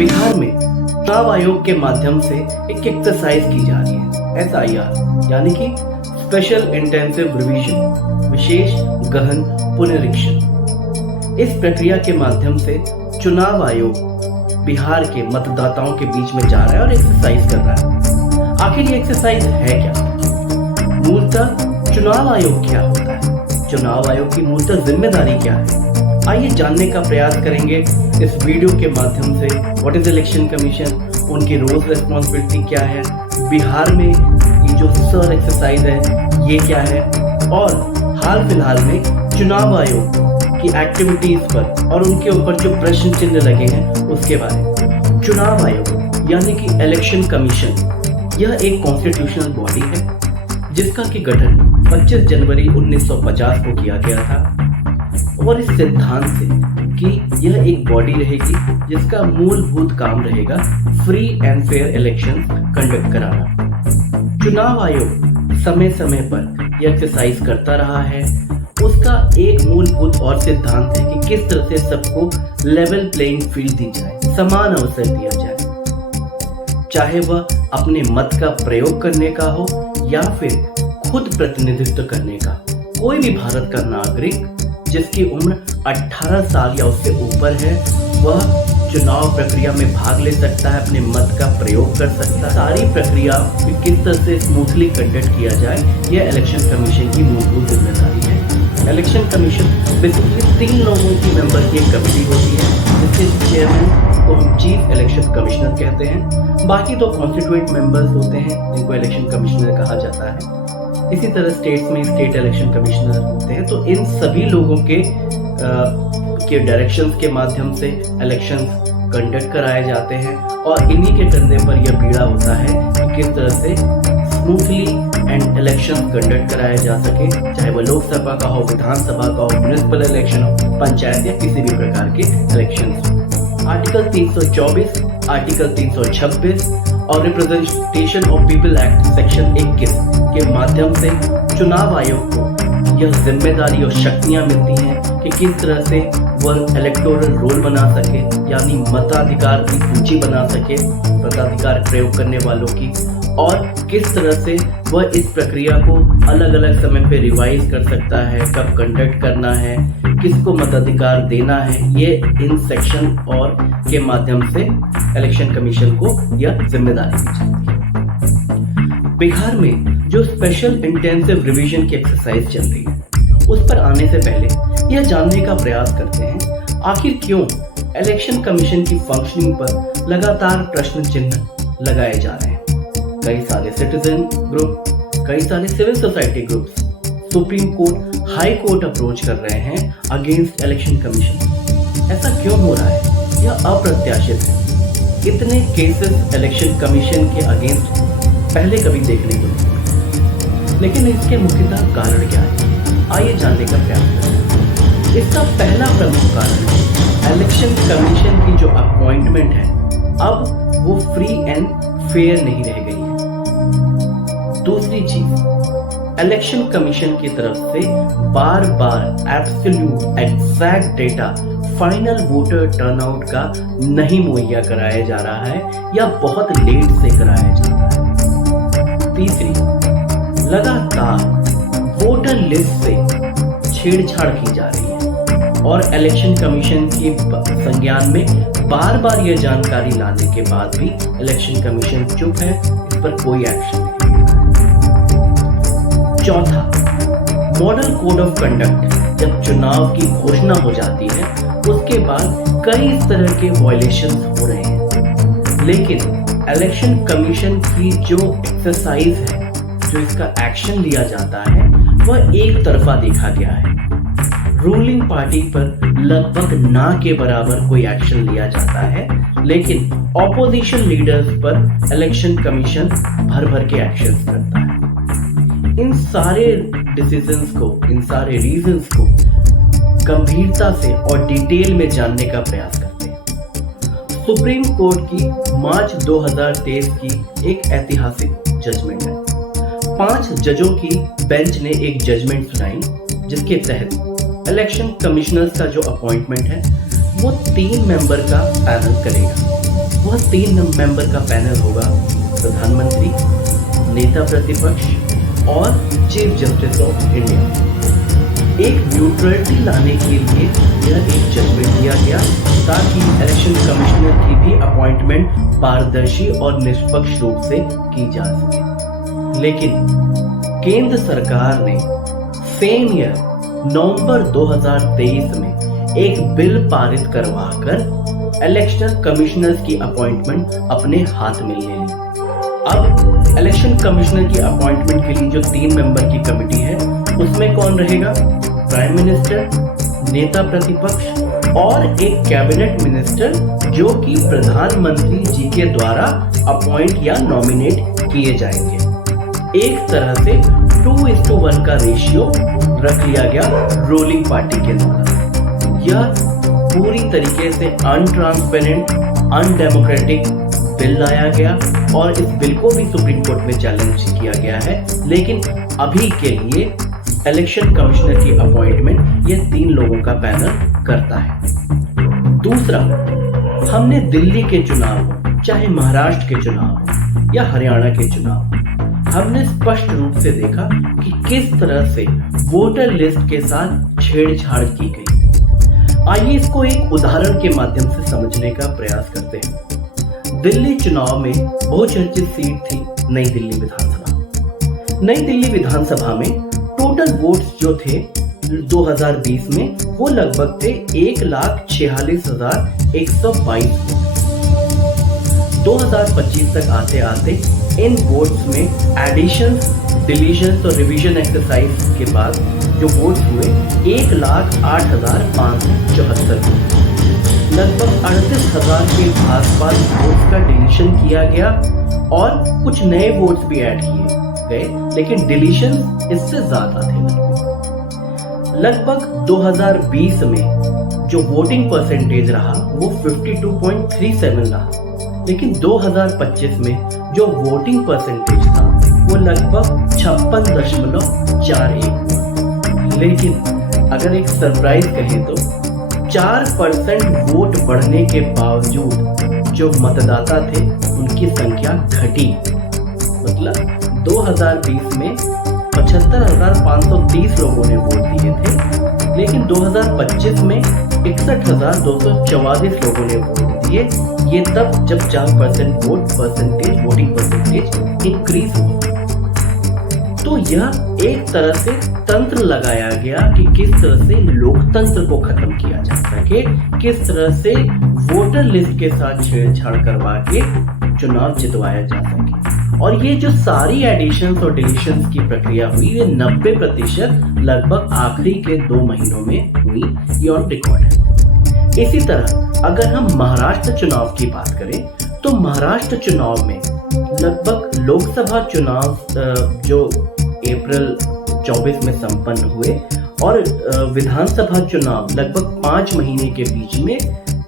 बिहार में चुनाव आयोग के माध्यम से एक एक्सरसाइज की जा रही है, SIR यानी कि स्पेशल इंटेंसिव रिवीजन, विशेष गहन पुनरीक्षण। इस प्रक्रिया के माध्यम से चुनाव आयोग बिहार के मतदाताओं के बीच में जा रहा है और एक्सरसाइज कर रहा है। आखिर ये एक्सरसाइज है क्या? मूलतः चुनाव आयोग क्या होता है? चुनाव आयोग की मूलतः जिम्मेदारी क्या है? आइए जानने का प्रयास करेंगे इस वीडियो के माध्यम से। व्हाट इज इलेक्शन कमीशन, उनकी रोल्स रिस्पॉन्सिबिलिटी क्या है, बिहार में ये जो सर एक्सरसाइज है ये क्या है, और हाल फिलहाल में चुनाव आयोग की एक्टिविटीज पर और उनके ऊपर जो प्रश्न चिन्ह लगे हैं उसके बारे में। चुनाव आयोग यानी कि इलेक्शन कमीशन यह एक कॉन्स्टिट्यूशनल बॉडी है जिसका कि गठन 25 जनवरी 1950 को किया गया था, और इस सिद्धांत से कि यह एक बॉडी रहेगी जिसका मूलभूत काम रहेगा free and fair election conduct कराना। चुनाव आयोग समय समय पर यह एक्सरसाइज करता रहा है। उसका एक मूलभूत और सिद्धांत है कि किस तरह से सबको लेवल प्लेइंग फील्ड दी जाए, समान अवसर दिया जाए, चाहे वह अपने मत का प्रयोग करने का हो या फिर खुद प्रतिनिधित्व करने का। कोई भी भारत का नागरिक जिसकी उम्र 18 साल या उससे ऊपर है वह चुनाव प्रक्रिया में भाग ले सकता है, अपने मत का प्रयोग कर सकता है। सारी प्रक्रिया किस तरह से स्मूथली कंडक्ट किया जाए यह इलेक्शन कमीशन की मूलभूत जिम्मेदारी है। इलेक्शन कमीशन बेसिकली 3 लोगों की मेंबर की एक कमेटी होती है जिसके चेयरमैन को हम चीफ इलेक्शन कमिश्नर कहते हैं। बाकी तो कॉन्स्टिट्यूएंट मेंबर्स होते हैं जिनको इलेक्शन कमिश्नर कहा जाता है। इसी तरह स्टेट्स में स्टेट इलेक्शन कमिश्नर होते हैं। तो इन सभी लोगों के डायरेक्शंस के माध्यम से इलेक्शंस कंडक्ट कराए जाते हैं और इन्हीं के कंधे पर यह बीड़ा होता है कि किस तरह से स्मूथली एंड इलेक्शन कंडक्ट कराए जा सके, चाहे वह लोकसभा का हो, विधानसभा का हो, म्युनिसिपल इलेक्शन हो, पंचायत या किसी भी प्रकार के इलेक्शंस। आर्टिकल 324, आर्टिकल 326 और representation of people act section 21 के माध्यम से चुनाव आयोग को यह जिम्मेदारी और शक्तियां मिलती हैं कि किस तरह से वह इलेक्टोरल रोल बना सके, यानी मताधिकार की सूची बना सके मताधिकार प्रयोग करने वालों की, और किस तरह से वह इस प्रक्रिया को अलग अलग समय पे रिवाइज कर सकता है, कब कंडक्ट करना है, किसको मताधिकार देना है। ये इन सेक्शन और के माध्यम से इलेक्शन कमीशन को यह जिम्मेदारी दी जाती है। बिहार में जो स्पेशल इंटेंसिव रिवीजन की एक्सरसाइज चल रही है उस पर आने से पहले यह जानने का प्रयास करते हैं आखिर क्यों इलेक्शन कमीशन की फंक्शनिंग पर लगातार प्रश्न चिन्ह लगाए जा रहे हैं। कई सारे सिटीजन ग्रुप, कई सारे civil society groups supreme court, high court approach कर रहे हैं अगेंस्ट इलेक्शन कमीशन। ऐसा क्यों हो रहा है? यह अप्रत्याशित है। इतने केसेस इलेक्शन कमीशन के अगेंस्ट पहले कभी देखने को नहीं मिले, लेकिन इसके मुख्यतः कारण क्या है आइए जानने का प्रयास करें। इसका पहला प्रमुख कारण है इलेक्शन कमीशन की जो अपॉइंटमेंट है अब वो फ्री एंड फेयर नहीं रह गई है। दूसरी चीज, इलेक्शन कमीशन की तरफ से बार बार absolute exact data final voter turnout का नहीं मुहैया कराया जा रहा है या बहुत लेट से कराया जा रहा है। तीसरी, लगातार वोटर लिस्ट से छेड़छाड़ की जा रही है और इलेक्शन कमीशन की संज्ञान में बार बार यह जानकारी लाने के बाद भी इलेक्शन कमीशन चुप है, इस पर कोई एक्शन नहीं। चौथा, मॉडल कोड ऑफ कंडक्ट जब चुनाव की घोषणा हो जाती है उसके बाद कई तरह के वायलेशंस हो रहे हैं, लेकिन इलेक्शन कमीशन की जो एक्सरसाइज है, जो इसका एक्शन लिया जाता है वह एक तरफा देखा गया है। रूलिंग पार्टी पर लगभग ना के बराबर कोई एक्शन लिया जाता है, लेकिन ऑपोजिशन लीडर्स पर इलेक्शन कमीशन भर भर के एक्शन करता है। इन सारे डिसीजंस को, इन सारे रीजंस को गंभीरता से और डिटेल में जानने का प्रयास करते हैं। सुप्रीम कोर्ट की मार्च 2023 की एक ऐतिहासिक जजमेंट है। 5 जजों की बेंच ने एक जजमेंट सुनाई जिसके तहत इलेक्शन कमिश्नर्स का जो अपॉइंटमेंट है वो 3 मेंबर का पैनल करेगा। वह 3 मेंबर का पैनल होगा, प्रधानमंत्री, नेता प्रतिपक्ष और चीफ जस्टिस ऑफ इंडिया। एक न्यूट्रलिटी लाने के लिए यह एक जजमेंट दिया गया ताकि इलेक्शन कमिश्नर की भी अपॉइंटमेंट पारदर्शी और निष्पक्ष रूप से की जा सके। लेकिन केंद्र सरकार ने सेम ईयर नवंबर 2023 में एक बिल पारित करवाकर इलेक्शन कमिश्नर्स की अपॉइंटमेंट अपने हाथ में ले ली। अब इलेक्शन कमिश्नर की अपॉइंटमेंट के लिए जो 3 मेंबर की कमेटी है उसमें कौन रहेगा? प्राइम मिनिस्टर, नेता प्रतिपक्ष और एक कैबिनेट मिनिस्टर जो कि प्रधानमंत्री जी के द्वारा अपॉइंट या नॉमिनेट किए जाएंगे। एक तरह से 2:1 का रेशियो रख लिया गया रूलिंग पार्टी के द्वारा। यह पूरी तरीके से अनट्रांसपेरेंट, अनडेमोक्रेटिक बिल लाया गया और इस बिल को भी सुप्रीम कोर्ट में चैलेंज किया गया है। लेकिन अभी के लिए इलेक्शन कमिश्नर की अपॉइंटमेंट ये 3 लोगों का पैनल करता है। दूसरा, हमने दिल्ली के चुनाव, चाहे महाराष्ट्र के चुनाव या हरियाणा के चुनाव, हमने स्पष्ट रूप से देखा कि किस तरह से वोटर लिस्ट के साथ छेड़छाड़ की गई। आइए इसको एक उदाहरण के माध्यम से समझने का प्रयास करते हैं। दिल्ली चुनाव में बहुचर्चित सीट थी नई दिल्ली विधानसभा। नई दिल्ली विधानसभा में टोटल वोट्स जो थे 2020 में वो लगभग थे 1,46,122 वोट। 2025 तक आते आते इन वोट्स में एडिशंस, डिलीशंस और रिवीजन एक्सरसाइज के बाद जो वोट्स हुए 1,08,574 वोट। लगभग 38,000 के आसपास वोट्स का डिलीशन किया गया और कुछ नए वोट्स भी ऐड किए गए, लेकिन डिलीशन इससे ज्यादा थे। लगभग 2020 में जो वोटिंग परसेंटेज रहा वो 52.37 रहा, लेकिन 2025 में जो वोटिंग परसेंटेज था वो लगभग 56.41 हुआ। लेकिन अगर एक सरप्राइज कहें तो 4% वोट बढ़ने के बावजूद जो मतदाता थे उनकी संख्या घटी। मतलब 2020 में 75,530 लोगों ने वोट दिए थे, लेकिन 2025 में 61,244 लोगों ने वोट दिए। ये तब जब 4% वोटिंग परसेंटेज इंक्रीज हुआ। तो यह एक तरह से तंत्र लगाया गया कि किस तरह से लोकतंत्र को खत्म किया जा सके, किस तरह से वोटर लिस्ट के साथ छेड़छाड़ करवा के चुनाव जितवाया जा सके। और ये जो सारी एडिशंस और डिलीशंस की प्रक्रिया हुई ये 90% लगभग आखिरी के 2 महीनों में हुई, ये ऑन रिकॉर्ड है। इसी तरह अगर हम महाराष्ट्र चुनाव की बात करें तो महाराष्ट्र चुनाव में लगभग लोकसभा चुनाव जो अप्रैल 24 में संपन्न हुए और विधानसभा चुनाव लगभग 5 महीने के बीच में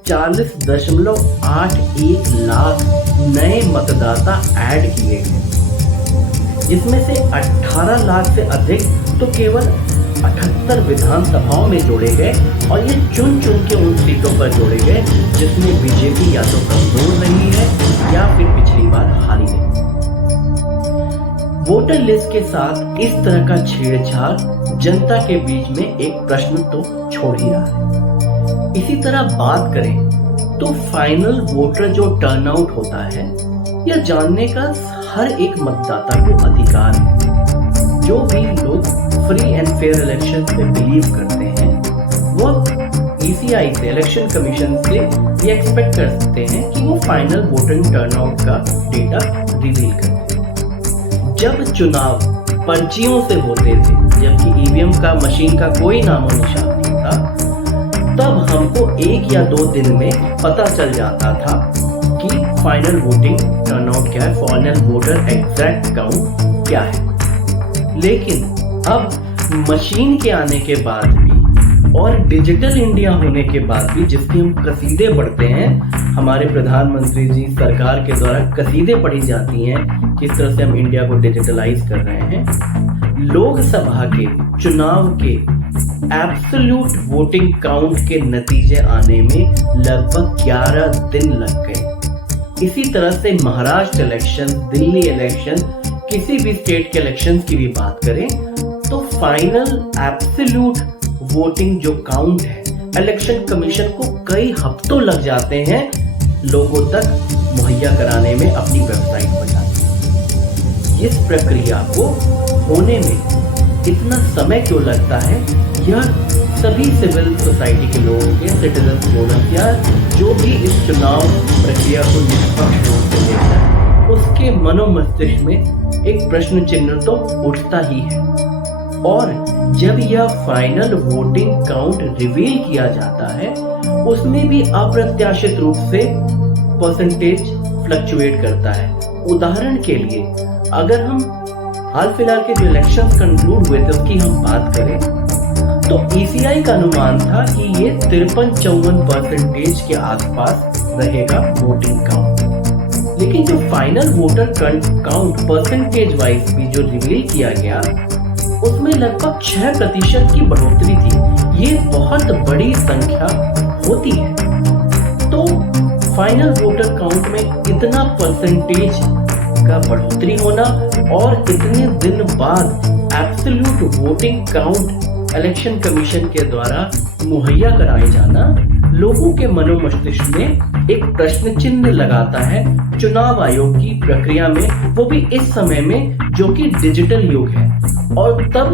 40.81 लाख नए मतदाता ऐड किए गए, जिसमें से 18 लाख से अधिक तो केवल 78 विधानसभाओं में जोड़े गए और ये चुन चुन के उन सीटों पर जोड़े गए जिसमें बीजेपी या तो कमजोर रही है या फिर पिछली बार हारी गई। वोटर लिस्ट के साथ इस तरह का छेड़छाड़ जनता के बीच में एक प्रश्न तो छोड़ ही रहा है। इसी तरह बात करें तो फाइनल वोटर जो टर्नआउट होता है यह जानने का हर एक मतदाता को अधिकार है। जो भी लोग फ्री एंड फेयर इलेक्शन में बिलीव करते हैं वो ECI से, इलेक्शन कमीशन से ये एक्सपेक्ट कर सकते हैं कि वो फाइनल वोटिंग टर्नआउट का डेटा रिवील करते हैं। जब चुनाव पर्चियों से होते थे, जबकि EVM का मशीन का कोई नामो निशान नहीं था, तब हमको 1 या 2 दिन में पता चल जाता था कि फाइनल वोटिंग टर्नआउट क्या है, फाइनल वोटर एग्जैक्ट काउंट क्या है। लेकिन अब मशीन के आने के बाद भी और डिजिटल इंडिया होने के बाद भी, जिसकी हम कसीदे पढ़ते हैं, हमारे प्रधानमंत्री जी सरकार के द्वारा कसीदे पढ़ी जाती हैं किस तरह से हम इंडिया को डिजिटलाइज कर रहे हैं, लोकसभा के चुनाव के एब्सोल्यूट वोटिंग काउंट के नतीजे आने में लगभग 11 दिन लग गए। इसी तरह से महाराष्ट्र इलेक्शन, दिल्ली इलेक्शन, किसी भी स्टेट के इलेक्शन की भी बात करें तो फाइनल एब्सोल्यूट वोटिंग जो काउंट है, इलेक्शन कमीशन को कई हफ्तों लग जाते हैं लोगों तक मुहैया कराने में अपनी वेबसाइट बनाने। इस प्रक्रिया को होने में इतना समय क्यों लगता है, यह सभी सिविल सोसाइटी के लोगों के, सिटीजन फोरम या जो भी इस चुनाव प्रक्रिया को निष्पक्ष रूप से देखता है, उसके मनोमस्तिष्क में एक प्रश्न चिन्ह तो उठता ही है। और जब यह फाइनल वोटिंग काउंट रिवील किया जाता है, उसमें भी अप्रत्याशित रूप से परसेंटेज फ्लक्चुएट करता है। उदाहरण के लिए अगर हम हाल फिलहाल के जो इलेक्शंस कंक्लूड हुए थे उसकी हम बात करें तो ECI का अनुमान था कि ये 53-54% के आसपास रहेगा वोटिंग काउंट। लेकिन जो final voter count percentage wise भी जो रिवील किया गया उसमें लगभग 6% की बढ़ोतरी थी। ये बहुत बड़ी संख्या होती है। तो फाइनल वोटर काउंट में इतना परसेंटेज का बढ़ोतरी होना और इतने दिन बाद absolute voting count election commission के द्वारा मुहैया कराए जाना लोगों के मनोमस्तिष्क में एक प्रश्न चिन्ह लगाता है चुनाव आयोग की प्रक्रिया में, वो भी इस समय में जो कि डिजिटल युग है। और तब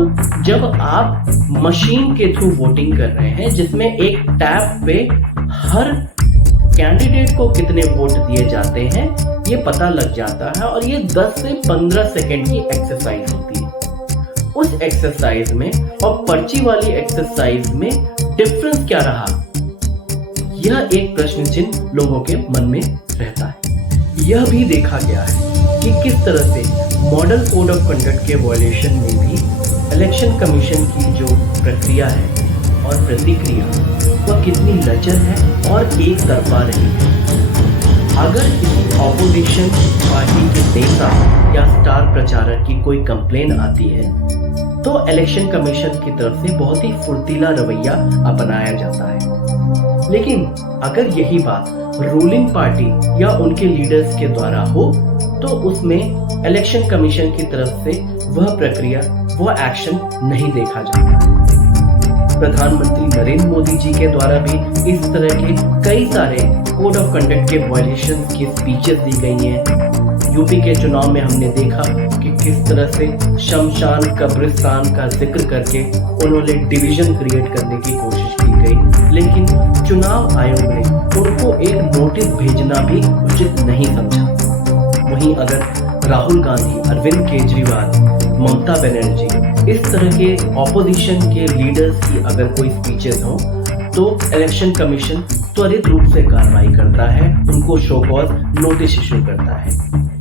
जब आप मशीन के थ्रू वोटिंग कर रहे हैं जिसमें एक टैब पे हर कैंडिडेट को कितने वोट दिए जाते हैं ये पता लग जाता है और ये 10 से 15 सेकंड की एक्सरसाइज होती है। उस एक्सरसाइज में और पर्ची वाली एक्सरसाइज में डिफरेंस क्या रहा, यह एक प्रश्न चिन्ह लोगों के मन में रहता है। यह भी देखा गया है कि किस तरह से मॉडल कोड ऑफ कंडक्ट के वायलेशन में भी इलेक्शन कमीशन की जो प्रक्रिया है और प्रतिक्रिया वह कितनी लचर है और एक तरफा रही है। अगर किसी ऑपोजिशन पार्टी के नेता या स्टार प्रचारक की कोई कंप्लेन आती है तो इलेक्शन कमीशन की तरफ से बहुत ही फुर्तीला रवैया अपनाया जाता है। लेकिन अगर यही बात रूलिंग पार्टी या उनके लीडर्स के द्वारा हो तो उसमें इलेक्शन कमीशन की तरफ से वह प्रक्रिया, वह एक्शन नहीं देखा जाता है। प्रधानमंत्री नरेंद्र मोदी जी के द्वारा भी इस तरह के कई सारे कोड ऑफ कंडक्ट के वायलेशन की स्पीचेस दी गई हैं। यूपी के चुनाव में हमने देखा कि किस तरह से शमशान कब्रिस्तान का जिक्र करके उन्होंने डिवीजन क्रिएट करने की कोशिश की गई, लेकिन चुनाव आयोग ने उनको एक नोटिस भेजना भी उचित नहीं समझा। वहीं अगर राहुल गांधी, अरविंद केजरीवाल, ममता बनर्जी इस तरह के ऑपोजिशन के लीडर्स की अगर कोई स्पीचेस हो तो इलेक्शन कमीशन त्वरित रूप से कार्रवाई करता है, उनको शो कॉज नोटिस इशू करता है।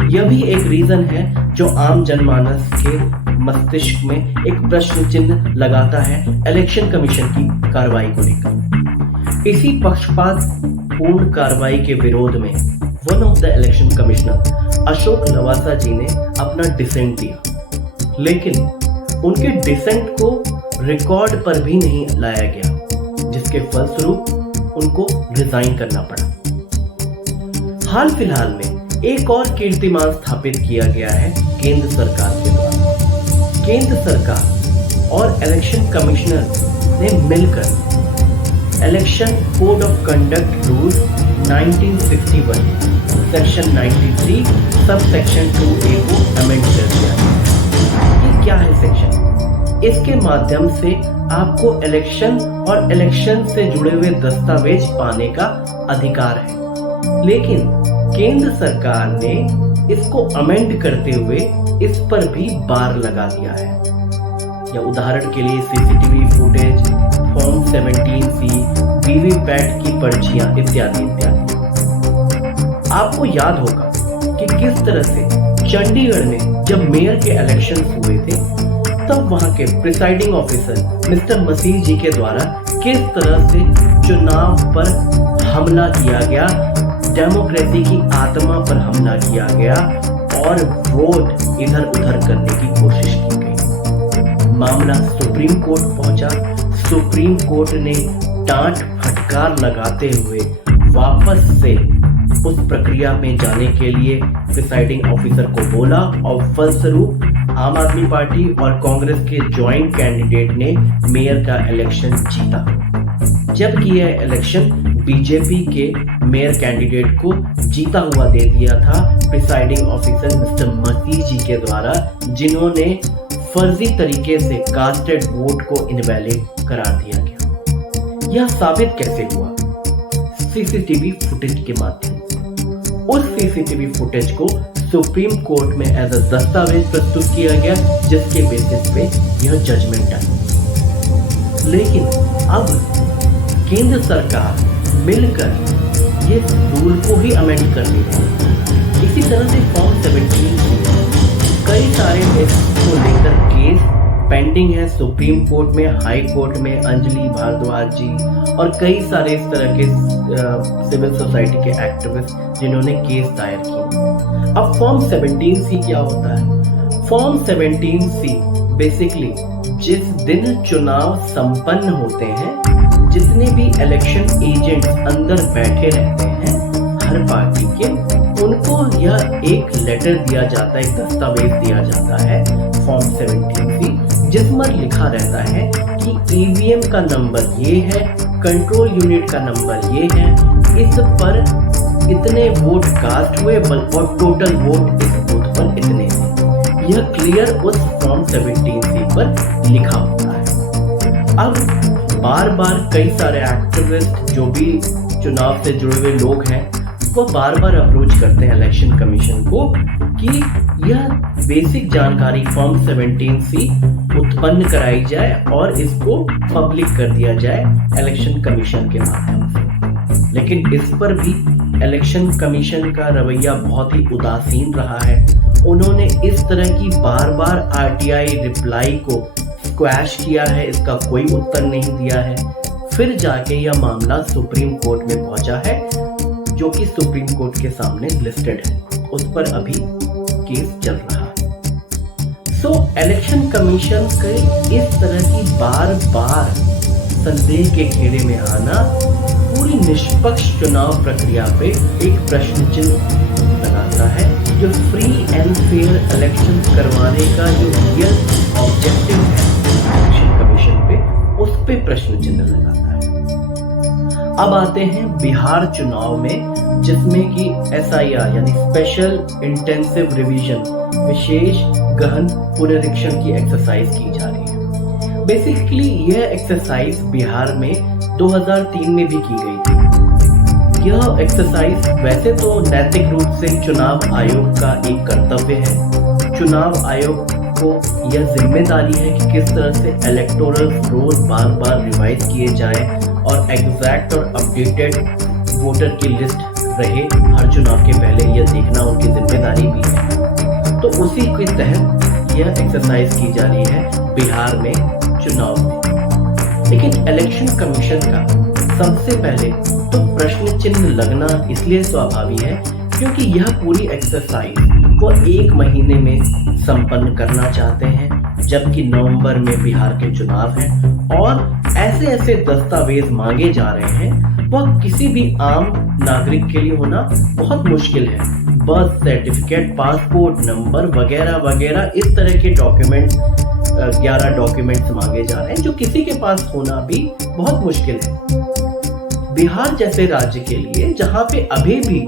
यह भी एक रीजन है जो आम जनमानस के मस्तिष्क में एक प्रश्न चिन्ह लगाता है इलेक्शन कमीशन की कार्रवाई को लेकर। इसी पक्षपात पूर्ण कार्रवाई के विरोध में one of the election commissioner Ashok Lavasa ji ने अपना डिसेंट दिया, लेकिन उनके डिसेंट को रिकॉर्ड पर भी नहीं लाया गया, जिसके फलस्वरूप उनको रिजाइन करना पड़ा। हाल फिलहाल में एक और कीर्तिमान स्थापित किया गया है केंद्र सरकार के द्वारा। केंद्र सरकार और इलेक्शन कमिश्नर ने मिलकर election code of conduct rule 1961 section 93 sub section 2A को अमेंड कर दिया है। ये क्या है सेक्शन? इसके माध्यम से आपको इलेक्शन और इलेक्शन से जुड़े हुए दस्तावेज पाने का अधिकार है, लेकिन केंद्र सरकार ने इसको अमेंड करते हुए इस पर भी बार लगा दिया है। या उदाहरण के लिए CCTV footage, form 17C, VVPAT की पर्चियां इत्यादि इत्यादि। आपको याद होगा कि किस तरह से चंडीगढ़ में जब मेयर के इलेक्शन हुए थे तब वहां के प्रिसाइडिंग ऑफिसर मिस्टर मसीह जी के द्वारा किस तरह से चुनाव पर हमला किया गया, डेमोक्रेसी की आत्मा पर हमला किया गया और वोट इधर उधर करने की कोशिश की गई। मामला सुप्रीम कोर्ट पहुंचा। सुप्रीम कोर्ट ने डांट फटकार लगाते हुए वापस से उस प्रक्रिया में जाने के लिए प्रिसाइडिंग ऑफिसर को बोला और फलस्वरूप आम आदमी पार्टी और कांग्रेस के ज्वाइंट कैंडिडेट ने मेयर का इलेक्शन जीता, जबकि यह इलेक्शन बीजेपी के मेयर कैंडिडेट को जीता हुआ दे दिया था प्रिसाइडिंग ऑफिसर मिस्टर मसीह जी के द्वारा, जिन्होंने फर्जी तरीके से कास्टेड वोट को इनवैलिड करार दिया गया। यह साबित कैसे हुआ? सीसीटीवी फुटेज के माध्यम से। उस सीसीटीवी फुटेज को सुप्रीम कोर्ट में एज अ दस्तावेज प्रस्तुत किया गया, जिसके बेसिस पे यह जजमेंट आई। लेकिन अब केंद्र सरकार मिलकर ये रूल को ही अमेंड कर दी है। इसी तरह से फॉर्म 17 कई सारे को लेकर केस पेंडिंग है सुप्रीम कोर्ट में, हाई कोर्ट में अंजलि भारद्वाज जी और कई सारे इस तरह के सिविल सोसाइटी के एक्टिविस्ट जिन्होंने केस दायर किए। अब फॉर्म 17C क्या होता है? फॉर्म 17C बेसिकली जिस दिन चुनाव संपन्न होते हैं, जितने भी इलेक्शन एजेंट्स अंदर बैठे रहते हैं हर पार्टी के, उनको यह एक लेटर दिया जाता है, एक दस्तावेज दिया जाता है फॉर्म 17C, जिसमें लिखा रहता है कि ईवीएम का नंबर ये है, कंट्रोल यूनिट का नंबर ये है, इस पर इतने वोट कास्ट हुए और टोटल वोट इस बूथ पर इतने हैं। यह क्लियर उस फॉर्म 17C पर लिखा होता है। अब बार बार कई सारे एक्टिविस्ट जो भी चुनाव से जुड़े हुए लोग हैं, वो बार बार अप्रोच करते हैं इलेक्शन कमीशन को कि यह बेसिक जानकारी फॉर्म 17C उत्पन्न कराई जाए और इसको पब्लिक कर दिया जाए इलेक्शन कमीशन के माध्यम से। लेकिन इस पर भी इलेक्शन कमीशन का रवैया बहुत ही उदासीन रहा है। उन्होंने इस तरह की बार बार आरटीआई रिप्लाई को स्क्वैश किया है, इसका कोई उत्तर नहीं दिया है। फिर जाके यह मामला सुप्रीम कोर्ट में पहुंचा है, जो कि सुप्रीम कोर्ट के सामने लिस्टेड है, उस पर अभी केस चल रहा है। इलेक्शन कमीशन के इस तरह की बार बार संदेह के घेरे में आना पूरी निष्पक्ष चुनाव प्रक्रिया पे एक प्रश्न चिन्ह लगाता है। जो फ्री एंड फेयर इलेक्शन करवाने का जो रियल ऑब्जेक्टिव है इलेक्शन कमीशन पे, उस पे प्रश्न चिन्ह लगाता है। अब आते हैं बिहार चुनाव में, जिसमें कि SIR यानी स्पेशल इंटेंसिव रिवीजन, विशेष गहन पुनरीक्षण की एक्सरसाइज की जा रही है। बेसिकली यह एक्सरसाइज बिहार में 2003 में भी की गई थी। यह एक्सरसाइज वैसे तो नैतिक रूप से चुनाव आयोग का एक कर्तव्य है। चुनाव आयोग को यह जिम्मेदारी है कि किस तरह से इलेक्टोरल रोल बार बार रिवाइज किए जाए और एग्जैक्ट और अपडेटेड वोटर की लिस्ट रहे हर चुनाव के पहले, यह देखना उनकी जिम्मेदारी भी है। तो उसी के तहत यह एक्सरसाइज की जा रही है बिहार में चुनाव में। लेकिन इलेक्शन कमीशन का सबसे पहले तो प्रश्न चिन्ह लगना इसलिए स्वाभाविक है क्योंकि यह पूरी एक्सरसाइज वो 1 महीने में संपन्न करना चाहते हैं, जबकि नवंबर में बिहार के चुनाव हैं और ऐसे ऐसे दस्तावेज मांगे जा रहे हैं वह किसी भी आम नागरिक के लिए होना बहुत मुश्किल है। बर्थ सर्टिफिकेट, पासपोर्ट नंबर वगैरह वगैरह, इस तरह के डॉक्यूमेंट्स 11 डॉक्यूमेंट्स मांगे जा रहे हैं जो किसी के पास होना भी बहुत मुश्किल है। बिहार जैसे राज्य के लिए जहां पे अभी भी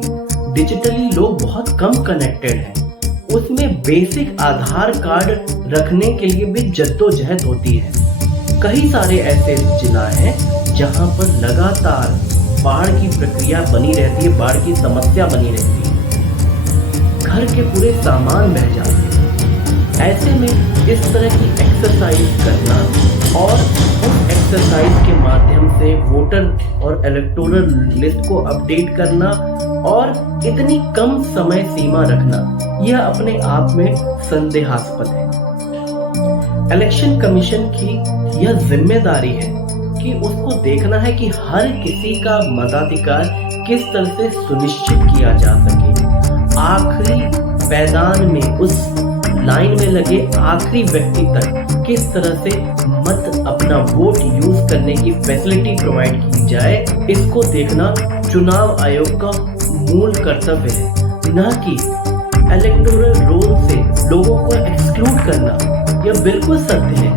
डिजिटली लोग बहुत कम कनेक्टेड हैं, उसमें बेसिक आधार कार्ड रखने के लिए भी जद्दोजहद होती है। कई सारे ऐसे जिला हैं जहां पर लगातार बाढ़ की प्रक्रिया बनी रहती है, बाढ़ की समस्या बनी रहती है, घर के पूरे सामान बह जाते हैं। ऐसे में इस तरह की एक्सरसाइज करना और उस एक्सरसाइज के माध्यम से वोटर और इलेक्टोरल लिस्ट को अपडेट करना और इतनी कम समय सीमा रखना, यह अपने आप में संदेहास्पद है। इलेक्शन कमीशन की यह जिम्मेदारी है कि उसको देखना है कि हर किसी का मताधिकार किस तरह से सुनिश्चित किया जा सके। आखिरी पैदान में, उस लाइन में लगे आखिरी व्यक्ति तक किस तरह से मत अपना वोट यूज करने की फैसिलिटी प्रोवाइड की जाए, इसको देखना चुनाव आयोग का मूल कर्तव्य है, न कि इलेक्टोरल रोल से लोगों को एक्सक्लूड करना। यह बिल्कुल सत्य है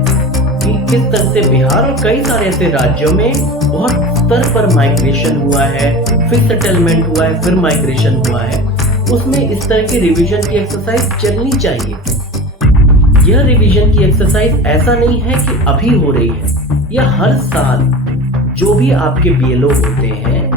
कि किस तरह से बिहार और कई सारे ऐसे राज्यों में बहुत स्तर पर माइग्रेशन हुआ है, फिर सेटलमेंट हुआ है, फिर माइग्रेशन हुआ है, उसमें इस तरह की रिवीजन की एक्सरसाइज चलनी चाहिए। यह रिवीजन की एक्सरसाइज ऐसा नहीं है कि अभी हो रही है, यह हर साल जो भी आपके बीएलओ होते हैं,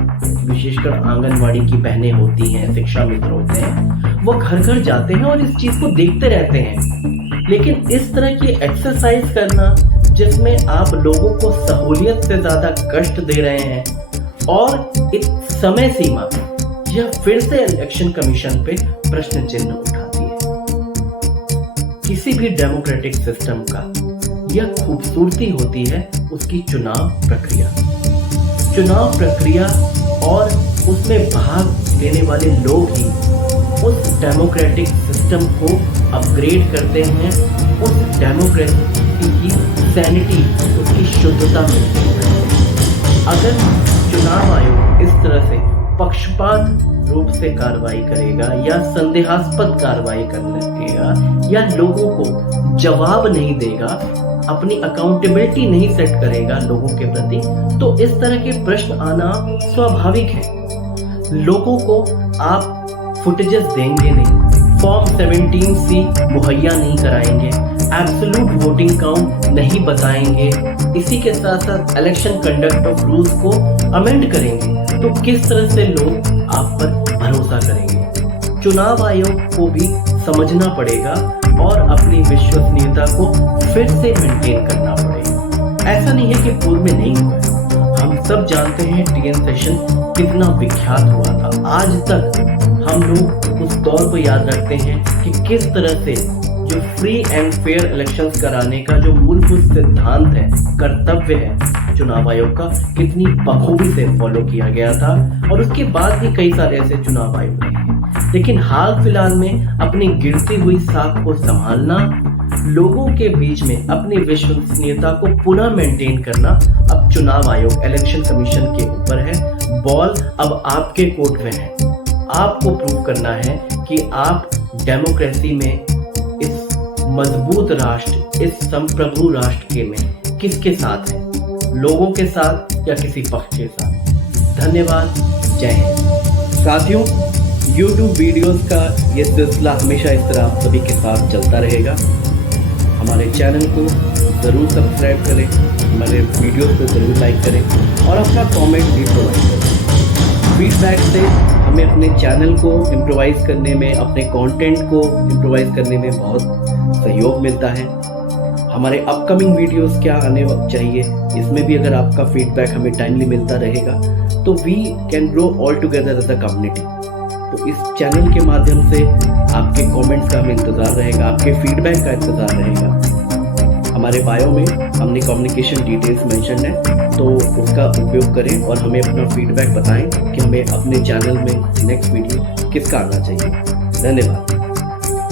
विशेषकर आंगनवाड़ी की बहनें होती हैं, शिक्षा मित्र होते हैं, वो घर घर जाते हैं और इस चीज को देखते रहते हैं। लेकिन इस तरह की एक्सरसाइज करना जिसमें आप लोगों को सहूलियत से ज्यादा कष्ट दे रहे हैं और एक समय सीमा, यह फिर से इलेक्शन कमीशन पे प्रश्न चिन्ह उठाती है। किसी भी डेमोक्रेटिक सिस्टम का यह खूबसूरती होती है उसकी चुनाव प्रक्रिया। चुनाव प्रक्रिया और उसमें भाग लेने वाले लोग ही उस डेमोक्रेटिक सिस्टम को अपग्रेड करते हैं, उस डेमोक्रेसी की सैनिटी, उसकी शुद्धता मिलती है। अगर चुनाव आयोग इस तरह से पक्षपात रूप से कार्रवाई करेगा या संदेहास्पद कार्रवाई करने देगा या लोगों को जवाब नहीं देगा, अपनी अकाउंटेबिलिटी नहीं सेट करेगा लोगों के प्रति, तो इस तरह के प्रश्न आना स्वाभाविक है। लोगों को आप फुटेजेस देंगे नहीं, फॉर्म 17C मुहैया नहीं कराएंगे, एब्सोल्यूट वोटिंग काउंट नहीं बताएंगे, इसी के साथ साथ इलेक्शन कंडक्ट ऑफ रूल्स को अमेंड करेंगे, तो किस तरह से लोग आप पर भरोसा करेंगे। चुनाव आयोग को भी समझना पड़ेगा और अपनी विश्वसनीयता को फिर से मेंटेन करना पड़ेगा। ऐसा नहीं है कि पूर्व में नहीं हुआ, हम सब जानते हैं टीएन सेशन कितना विख्यात हुआ था। आज तक हम लोग उस दौर को याद रखते हैं कि किस तरह से जो फ्री एंड फेयर इलेक्शंस कराने का जो मूलभूत सिद्धांत है, कर्तव्य है चुनाव आयोग का, कितनी बखूबी से फॉलो किया गया था। और उसके बाद भी कई सारे ऐसे चुनाव आयोग रहे हैं, लेकिन हाल फिलहाल में अपनी गिरती हुई साख को संभालना, लोगों के बीच में अपनी विश्वसनीयता को पुनः मेंटेन करना अब चुनाव आयोग, इलेक्शन कमीशन के ऊपर है। बॉल अब आपके कोर्ट में है। आपको प्रूव करना है कि आप डेमोक्रेसी में इस मजबूत राष्ट्र, इस संप्रभु राष्ट्र के में किसके साथ है, लोगों के साथ या किसी पक्ष के साथ। धन्यवाद, जय हिंद। साथियों, YouTube वीडियोस का ये सिलसिला हमेशा इस तरह आप सभी के साथ चलता रहेगा। हमारे चैनल को ज़रूर सब्सक्राइब करें, हमारे वीडियोस को ज़रूर लाइक करें और अपना कमेंट भी प्रोवाइड करें। फीडबैक से हमें अपने चैनल को इम्प्रोवाइज़ करने में, अपने कंटेंट को इम्प्रोवाइज़ करने में बहुत सहयोग मिलता है। हमारे अपकमिंग वीडियोस क्या आने चाहिए, इसमें भी अगर आपका फीडबैक हमें टाइमली मिलता रहेगा तो we can grow all together as a community. तो इस चैनल के माध्यम से आपके कमेंट्स का हमें इंतज़ार रहेगा, आपके फीडबैक का इंतज़ार रहेगा। हमारे बायो में हमने कम्युनिकेशन डिटेल्स मेंशन है, तो उसका उपयोग करें और हमें अपना फीडबैक बताएं कि हमें अपने चैनल में नेक्स्ट वीडियो किसका आना चाहिए। धन्यवाद।